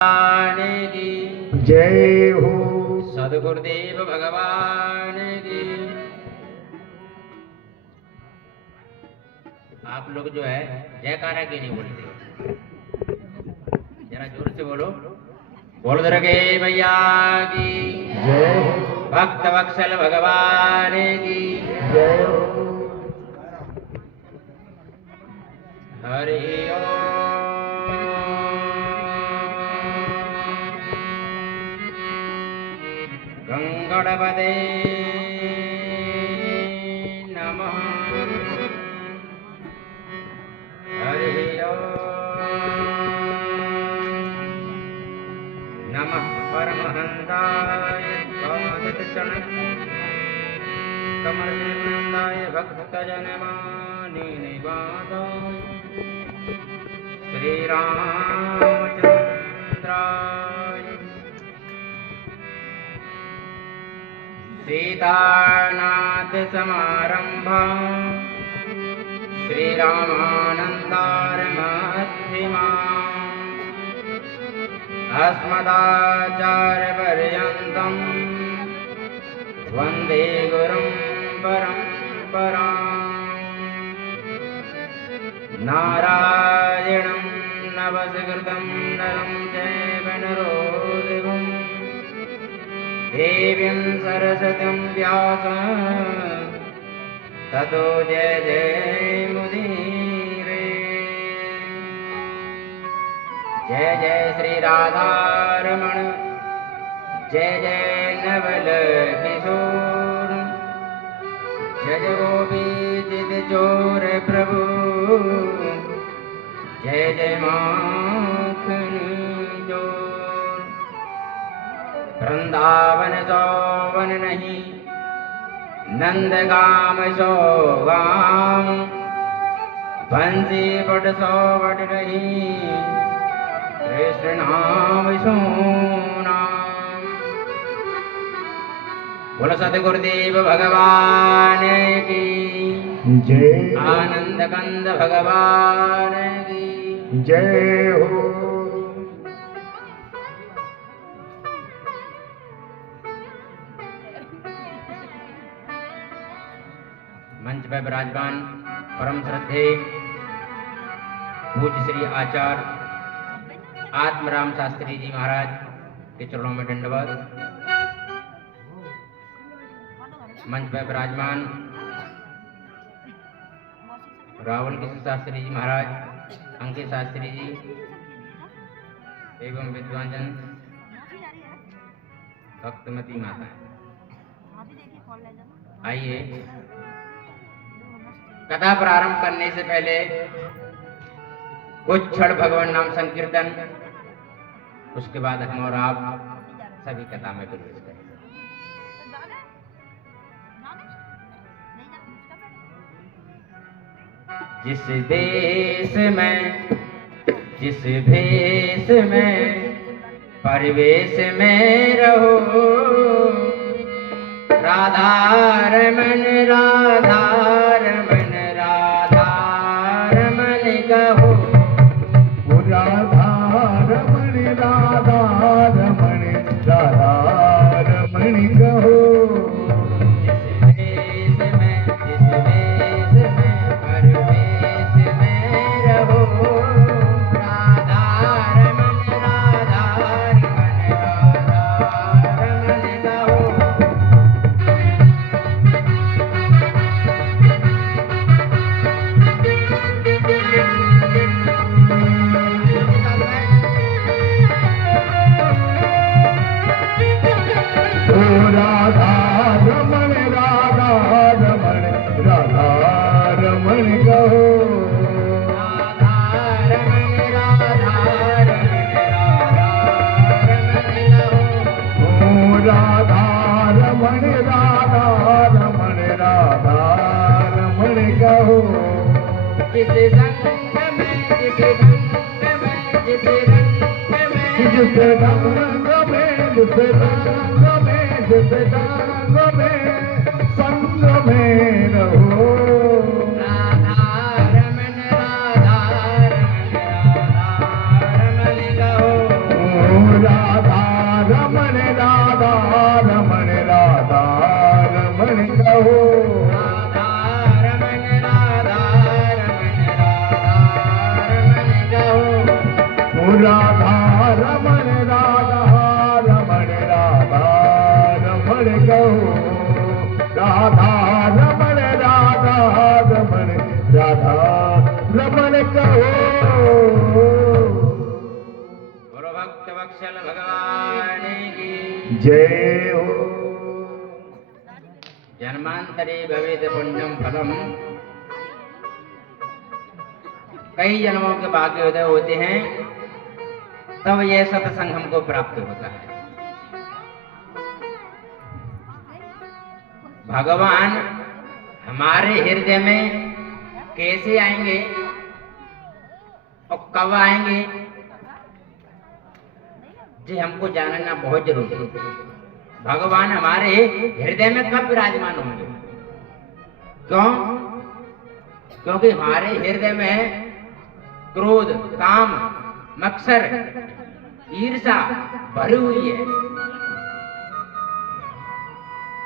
भगवान की जय हो। सदगुरुदेव भगवान की। आप लोग जो है जयकारा की नहीं बोलते, जरा जोर से बोलो। बोल दुर्गे मैया की जय हो। भक्त वत्सल भगवान की जय हो। हरि ओम। गंगणपते नमः। हरि ओम। नमः परमहंसाय स्वादितचरण कमलनंदाय भक्तजनमानिनिवासाय श्रीरामचंद्राय सीतानाथ समारंभां श्रीरामानन्दारमध्यमाम् अस्मदाचार्यपर्यन्तं वन्दे गुरुं परम्पराम्। नारायणं नवसकृतं नरं चैव नरोत्तमं देवीं सरस्वतीं व्यासं ततो जयमुदीरये। जय जय श्री राधारमण, जय जय नवल किशोर, जय जय गोपीचित चोर प्रभु, जय जय माखन चोर। वृंदावन सौवन नहीं, नंदगाम सौ गाम, बंसी बट सौ बट नहीं, कृष्ण नाम सो नाम। बोलो सतगुरुदेव भगवान की जय। आनंद कंद भगवान की जय हो। मंच पर विराजमान परम श्रद्धे पूज्य श्री आचार्य आत्मराम शास्त्री जी महाराज के चरणों में दंडवत। मंच पर विराजमान रावल किशन शास्त्री जी महाराज, अंकित शास्त्री जी एवं विद्वानजन भक्तमती माता, आइए कथा प्रारंभ करने से पहले कुछ क्षण भगवान नाम संकीर्तन, उसके बाद हम और आप सभी कथा में प्रवेश करेंगे। जिस देश में जिस भेष में परिवेश में रहो, राधा रमन राधा रमन राधा रमन कहो। राधा रमण राधा रमण राधा रमण कहो। जिस देश में परिवेश में रहो, राधा रमन राधा रमन राधा रमन कहो। ओ राधा रमण राधा रमण राधा रमण कहो। राधा रमन राधा रमन राधा रमन कहो। ओ राधा रमण राधा रमण राधा रमण कहो। जिस संग में जिस ढंग में जिस रंग में जिस रंग में जिस रंग में जिस रंग में संग में रहो। राधा रमन राधा रमन राधा रमन कहो। ओ रमण राधा रमण राधा रमण कहो राधा रमन राधा रमन राधा रमन कहो राधा रमण राधा रमण राधा रमण कहो बोलो भक्त वत्सल भगवान की जय हो जन्मांतरे भवेद पुण्यम फलम। कई जन्मों के भाग्योदय होते हैं तब यह सत्संग हमको प्राप्त होता है। भगवान हमारे हृदय में कैसे आएंगे और कब आएंगे जी हमको जानना बहुत जरूरी है। भगवान हमारे हृदय में कब विराजमान होंगे? क्यों? क्योंकि हमारे हृदय में क्रोध, काम, मत्सर, ईर्षा भरी हुई है।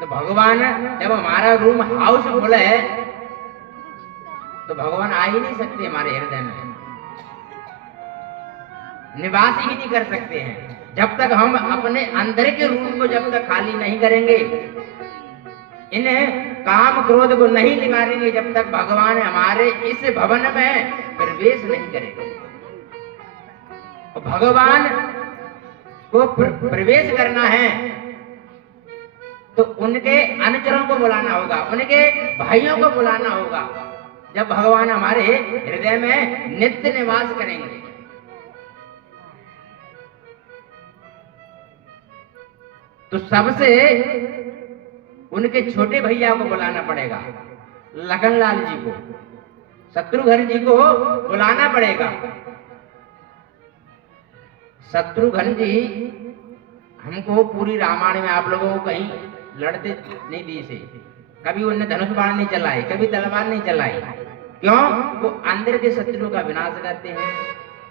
तो भगवान जब हमारा रूम हाउसफुल है तो भगवान आ ही नहीं सकते हमारे हृदय में, निवास ही नहीं कर सकते हैं जब तक हम अपने अंदर के रूम को जब तक खाली नहीं करेंगे, इन्हें काम क्रोध को नहीं निकालेंगे, जब तक भगवान हमारे इस भवन में प्रवेश नहीं करेंगे। और भगवान को प्रवेश करना है तो उनके अनुचरों को बुलाना होगा, उनके भाइयों को बुलाना होगा। जब भगवान हमारे हृदय में नित्य निवास करेंगे तो सबसे उनके छोटे भैया को बुलाना पड़ेगा, लखनलाल जी को, शत्रुघ्न जी को बुलाना पड़ेगा। शत्रुघ्न जी हमको पूरी रामायण में आप लोगों को कहीं लड़ते नहीं दी से, कभी उन्हें धनुष बाण नहीं चलाई, कभी तलवार नहीं चलाई। क्यों? वो अंदर के शत्रुओं का विनाश करते हैं।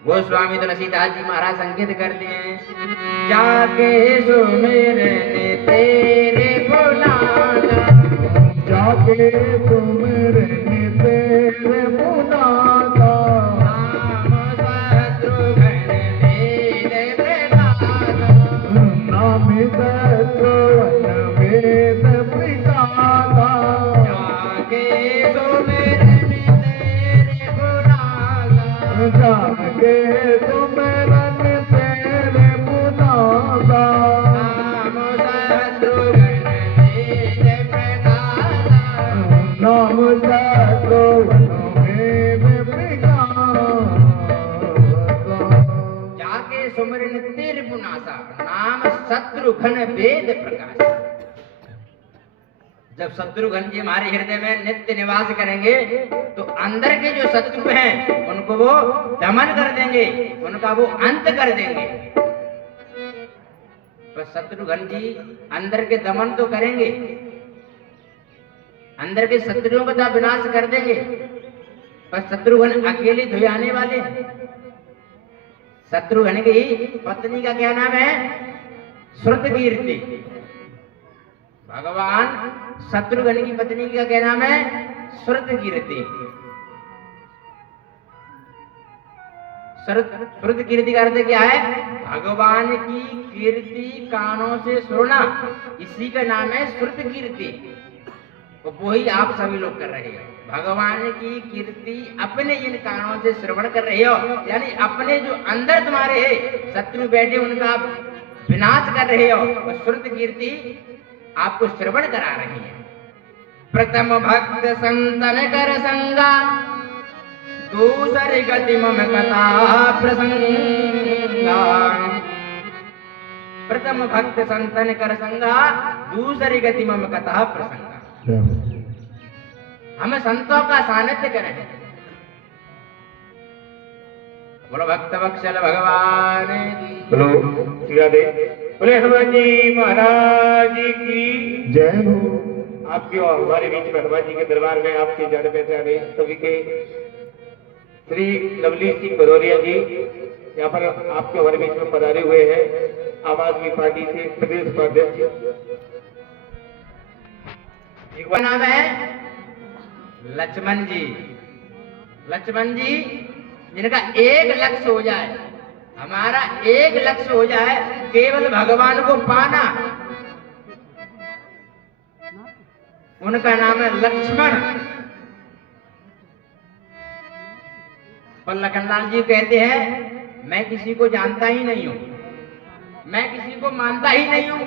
गोस्वामी तुलसीदास जी महाराज संकेत करते हैं, जाके सुमिरने तेरे बुलाना, जाके सुमिरने तेरे बुलाना, नाम शत्रुघ्न वेद प्रकाशा, नाम शत्रुघ्न वेद प्रकाशा, जाके सुमिरने तेरे बुलाना, जाके सुमिरने तेरे बुलाना, नाम शत्रुघ्न वेद प्रकाशा, नाम शत्रुघ्न वेद प्रकाशा, जाके सुमिरन तेरे पुनासा, नाम शत्रुघ्न वेद प्रकाश। जब शत्रुघ्न जी हमारे हृदय में नित्य निवास करेंगे तो अंदर के जो शत्रु हैं उनको वो दमन कर देंगे, उनका वो अंत कर देंगे। तो शत्रुघ्न जी अंदर के दमन तो करेंगे, अंदर के शत्रुओं का तो विनाश कर देंगे, पर शत्रुघ्न अकेले धुआने वाले हैं। शत्रुघ्न की पत्नी का क्या नाम है? श्रुतकीर्ति। भगवान शत्रुघ्न की पत्नी का क्या नाम है? श्रुतकीर्ति। श्रुतकीर्ति का अर्थ क्या है? भगवान की कीर्ति कानों से सुनना, इसी का नाम है श्रुतकीर्ति। तो वही आप सभी लोग कर रहे हो, भगवान की कीर्ति अपने इन कानों से श्रवण कर रहे हो, यानी अपने जो अंदर तुम्हारे है शत्रु बैठे उनका विनाश कर रहे हो, और श्रुतकीर्ति आपको श्रवण करा रही है। प्रथम भक्त संतन कर संगा, दूसरी गति मम कथा प्रसंगा। प्रथम भक्त संतन कर संगा, दूसरी गति मम कथा प्रसंगा। हमें संतों का सानिध्य करें। बोलो भक्त वत्सल भगवान की, बोलो राधे, बोले हनुमान जी महाराज की जय हो। आपके और हमारे बीच में हनुमान जी के दरबार में आपके जाने पहचाने सभी के श्री लवली सिंह भदौरिया जी यहाँ पर आपके हमारे बीच में पधारे हुए हैं। आप आम आदमी पार्टी से प्रदेश उपाध्यक्ष। एक बार नाम है लक्ष्मण जी। लक्ष्मण जी जिनका एक लक्ष्य हो जाए, हमारा एक लक्ष्य हो जाए केवल भगवान को पाना, उनका नाम है लक्ष्मण। पर लखनलाल जी कहते हैं मैं किसी को जानता ही नहीं हूं, मैं किसी को मानता ही नहीं हूं।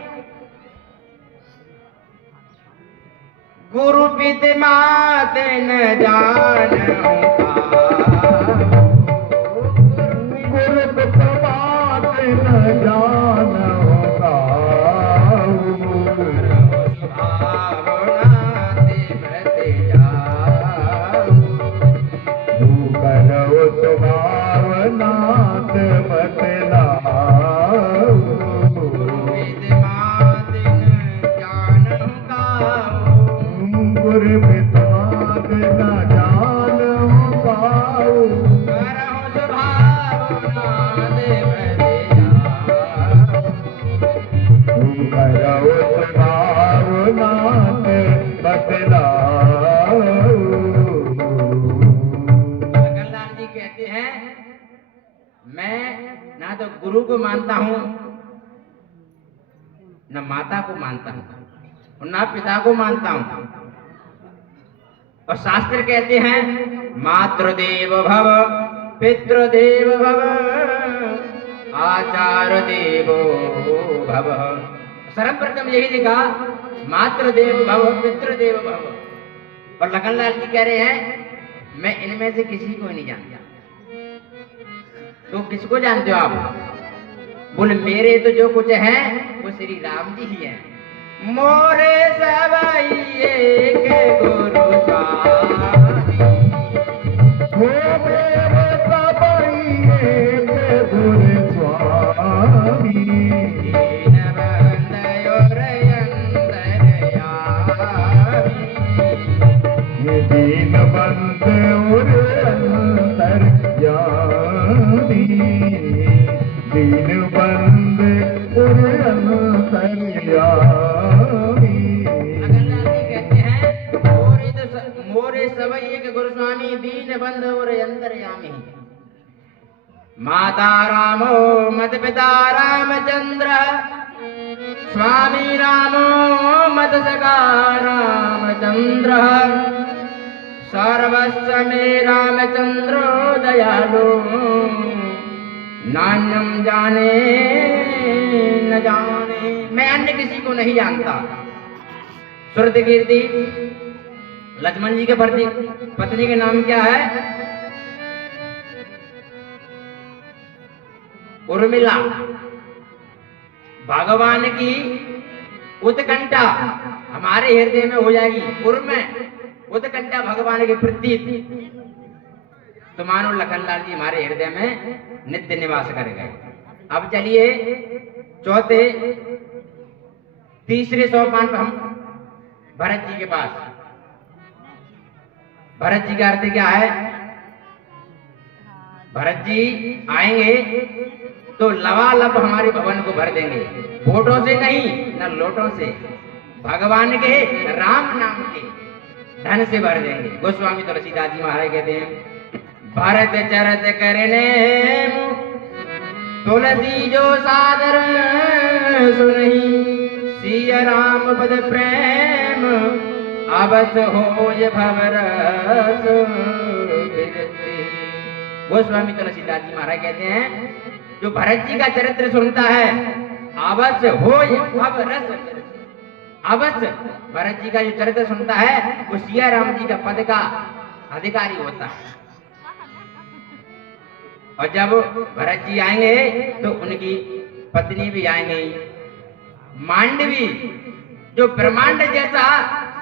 गुरु पिता मात न जानूं, गुरु पिता मात न जानूं, भावनात बतलाओ। गुरु पितामह न जानूं पाऊं, करो भावनात बतलाओ। लखनलाल जी कहते हैं मैं ना तो गुरु को मानता हूं, न माता को मानता हूं, और ना पिता को मानता हूं। और शास्त्र कहते हैं मातृदेव भव पितृदेव भव आचार्य देवो भव। सर्वप्रथम यही लिखा मातृदेव भव पितृदेव भव। और लखनलाल जी कह रहे हैं मैं इनमें से किसी को नहीं जानता। तो किसको जानते हो आप? बोले मेरे तो जो कुछ है वो श्री राम जी ही है। मोरे सवाई एक गुरु स्वामी, मोरे सवाई एक गुरु स्वामी, दीन बंधु अंतर्यामी, ये दीन बंधु अंतर्यामी, दीन बंधु अंतर्यामी। मोरे सवैये के गुरु स्वामी दीन बंधु और अंतर्यामी। माता रामो मत पिता रामचंद्र, स्वामी रामो मत सखा रामचंद्र, सर्वस्व मे रामचंद्रो दयालु, नान्यम जाने न जाने। मैं अन्य किसी को नहीं जानता। श्रुति कीर्ति लक्ष्मण जी के पत्नी के नाम क्या है? उर्मिला। भगवान की उत्कंठा हमारे हृदय में हो जाएगी। उर्म उत्कंठा भगवान के प्रति, तो मानो लखनलाल जी हमारे हृदय में नित्य निवास कर गए। अब चलिए चौथे तीसरे सोपान पर हम भरत जी के पास। भरत जी का अर्थ क्या है? भरत जी आएंगे तो लवालब हमारे भवन को भर देंगे, वोटों से नहीं न लोटों से, भगवान के राम नाम के धन से भर देंगे। गोस्वामी तुलसीदास जी महाराज कहते हैं भरत चरत करने तुलसी जो सादर सुनहि, सिया राम पद प्रेम अवश्य होय भवरस बिरति। गोस्वामी तुलसीदास जी महाराज कहते हैं जो भरत जी का चरित्र सुनता है अवश्य होय भवरस बिरति। अवश्य भरत जी का जो चरित्र सुनता है वो सिया राम जी का पद का अधिकारी होता है। और जब भरत जी आएंगे तो उनकी पत्नी भी आएंगी। मांडवी जो ब्रह्मांड जैसा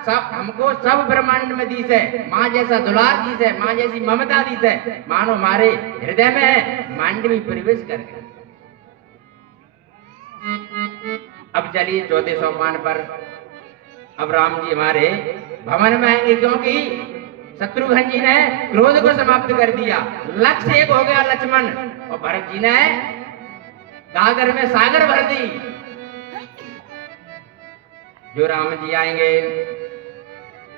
सब हमको सब ब्रह्मांड में दीस है, माँ जैसा दुलार दीस है, माँ जैसी ममता दीस है, मानो हमारे हृदय में है, मांडवी प्रवेश कर गए। अब चलिए चौथे सोपान पर। अब राम जी हमारे भवन में आएंगे क्योंकि शत्रुघ्न जी ने क्रोध को समाप्त कर दिया। लक्ष्य एक हो गया लक्ष्मण, और भरत जी ने गागर में सागर भर दी। जो राम जी आएंगे,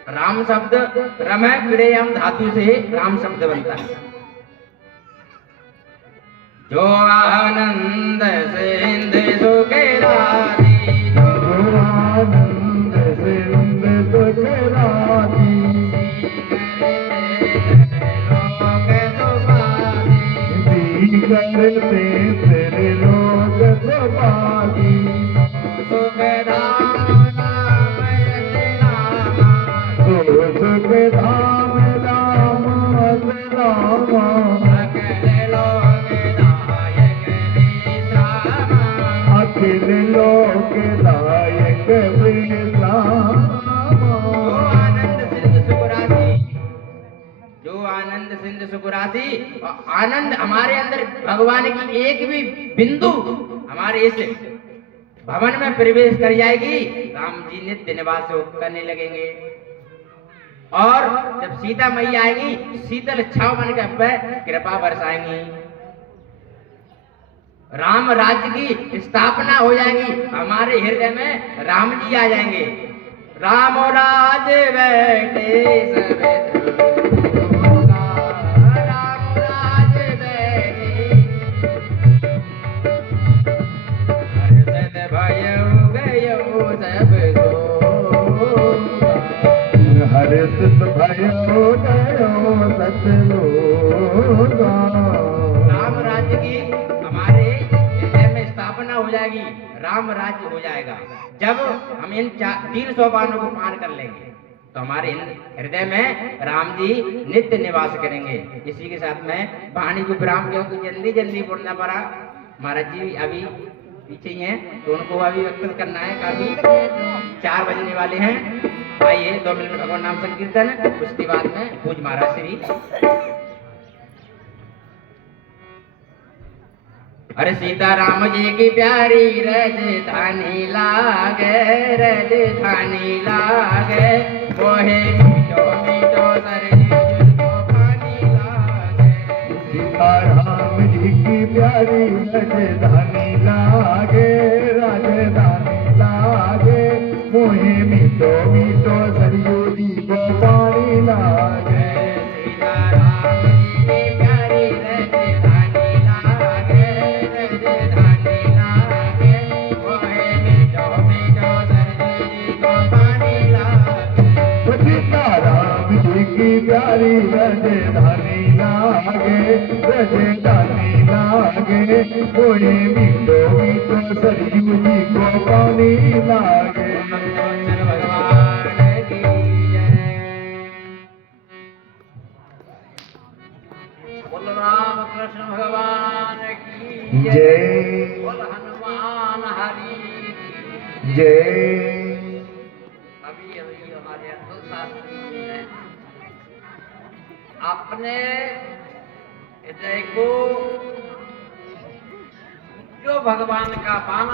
राम शब्द रम विरेयम धातु से राम शब्द बनता है। जो आनंद सिंध सुखेराती, जो आनंद सिंध सुखेराती, करते तेरे लोग सुभागी, सुख धाम राम रामा, अखिल लोक दायक विश्रामा। जो आनंद सिंध सुखरासी, और आनंद हमारे अंदर भगवान की एक भी बिंदु हमारे इस भवन में प्रवेश कर जाएगी, राम जी नित्य निवास करने लगेंगे। और जब सीता मैया आएगी, शीतल छाव बन के कृपा बरसाएंगी। राम राज्य की स्थापना हो जाएगी, हमारे हृदय में राम जी आ जाएंगे। राम राज बैठे हर्षित भयो गयो सतलोगा। राम राज्य की हमारे हृदय में स्थापना हो जाएगी, राम राज्य हो जाएगा। जब हम इन 3 सोपानों को पार कर लेंगे तो हमारे हृदय में राम जी नित्य निवास करेंगे। इसी के साथ में वाणी को विराम, क्योंकि जल्दी जल्दी बोलना पड़ा। महाराज जी अभी पीछे ही हैं, तो उनको अभी व्यक्त करना है। काफी 4 बजने वाले हैं। आइए 2 मिनट भगवान नाम संकीर्तन, उसके बाद में पूज महाराज श्री। अरे सीताराम जी की प्यारी राजधानी लागे, राजधानी लागे, मोहे मीठो मीठो सरयू को पानी लागे। सीताराम जी की प्यारी राजधानी लागे, राजधानी लागे, मोहे मीठो मीठो सरयू जी को पानी लागे। सीताराम जी की प्यारी राजधानी लागे, राजधानी लागे, मोहे मीठो मीठो सरयू जी को पानी लागे। सीताराम जी की प्यारी राजधानी लागे, राजधानी लागे, मोहे मीठो मीठो सरयू जी को पानी लागे। राम कृष्ण भगवान की जय, बोल हनुमान हरि की जय। अभी हमारे अब्दुल शास्त्री जी ने अपने हृदय को जो भगवान का पाना